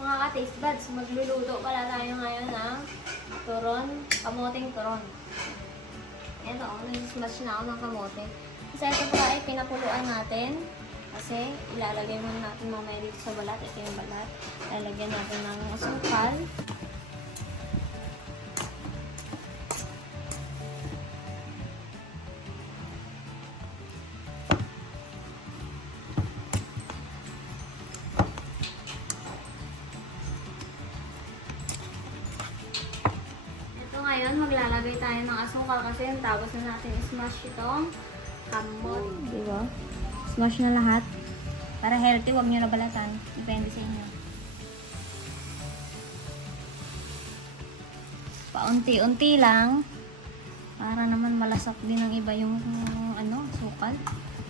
Mga ka-taste buds, magluluto pala tayo ngayon ng turon, kamoting turon. Ito, nag-smash na ako ng kamote. Kasi ito pa ay pinakuluan natin. Kasi ilalagay muna natin mamaya dito sa balat. Ito yung balat. Lalagyan natin ng asukal. Ngayon, maglalagay tayo ng asukal kasi yung tapos na natin i-smash itong kamote. Diba? Smash na lahat. Para healthy, huwag nyo na balatan. Depende sa inyo. Paunti-unti lang. Para naman malasak din ng iba yung asukal.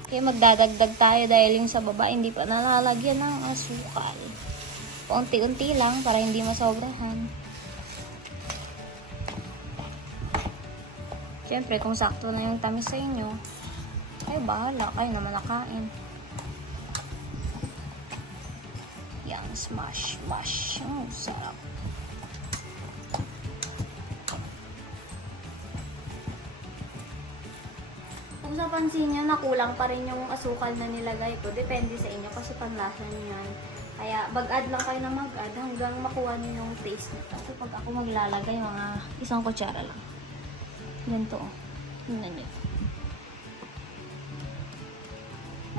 Kaya magdadagdag tayo dahil yung sa baba hindi pa nalalagyan ng asukal. Paunti-unti lang para hindi masobrahan. Siyempre, kung sakto na yung tamis sa inyo, ay bahala. Kayo naman nakain. Yan, smash, smash. Sarap. Kung sa pansin nyo, nakulang pa rin yung asukal na nilagay ko. Depende sa inyo kasi panlasa nyo yan. Kaya, mag-add lang kayo na mag-add hanggang makuha nyo yung taste nito. So, pag ako maglalagay, mga 1 kutsara lang. Ganito. Tingnan nyo.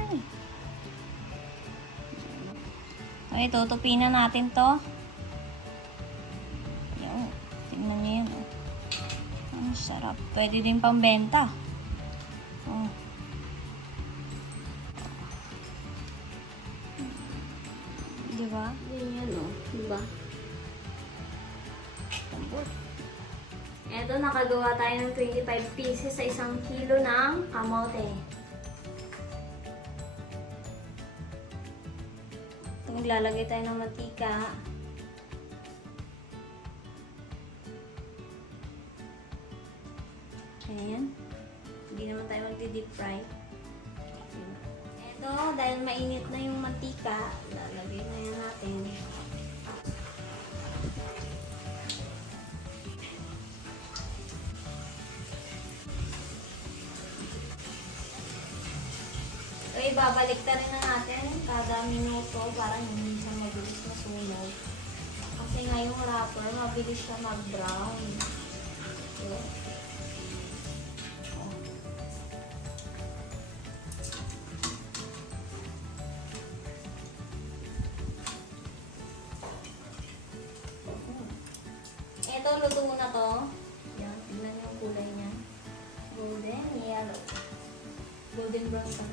Ay. Okay, tutupin na natin to. Yan. Tingnan nyo yan. Ang sarap. Pwede din pambenta. Oh. Diba? Yan, diba? Tambot. Eto, nakagawa tayo ng 25 pieces sa 1 kilo ng kamote. Ito, maglalagay tayo ng mantika. Ayan. Hindi naman tayo magdi-deep fry. Eto, dahil mainit na yung mantika, lalagay na yan natin. Okay, babalik na rin na natin kada minuto para hindi siya mabilis masunog. Kasi nga yung wrapper, mabilis siya mag-brown. Okay. Ito, luto na to. Yan, tignan yung kulay niya. Golden yellow. Golden brown pa.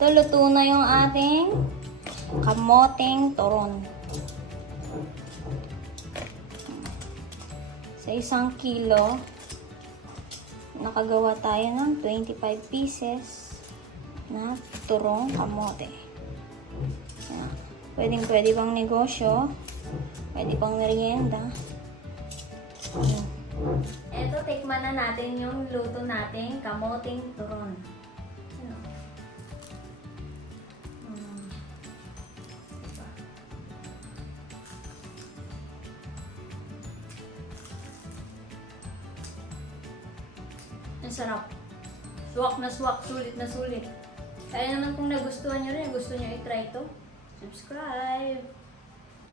Ito, luto na yung ating kamoting turon. Sa 1 kilo, nakagawa tayo ng 25 pieces na turong kamote. Pwede pang negosyo, pwede pang merienda. Ito, tikman na natin yung luto nating kamoting turon. Ang sarap. Suwak na suwak, sulit na sulit. Kaya naman kung nagustuhan nyo rin, gusto nyo i-try to, subscribe!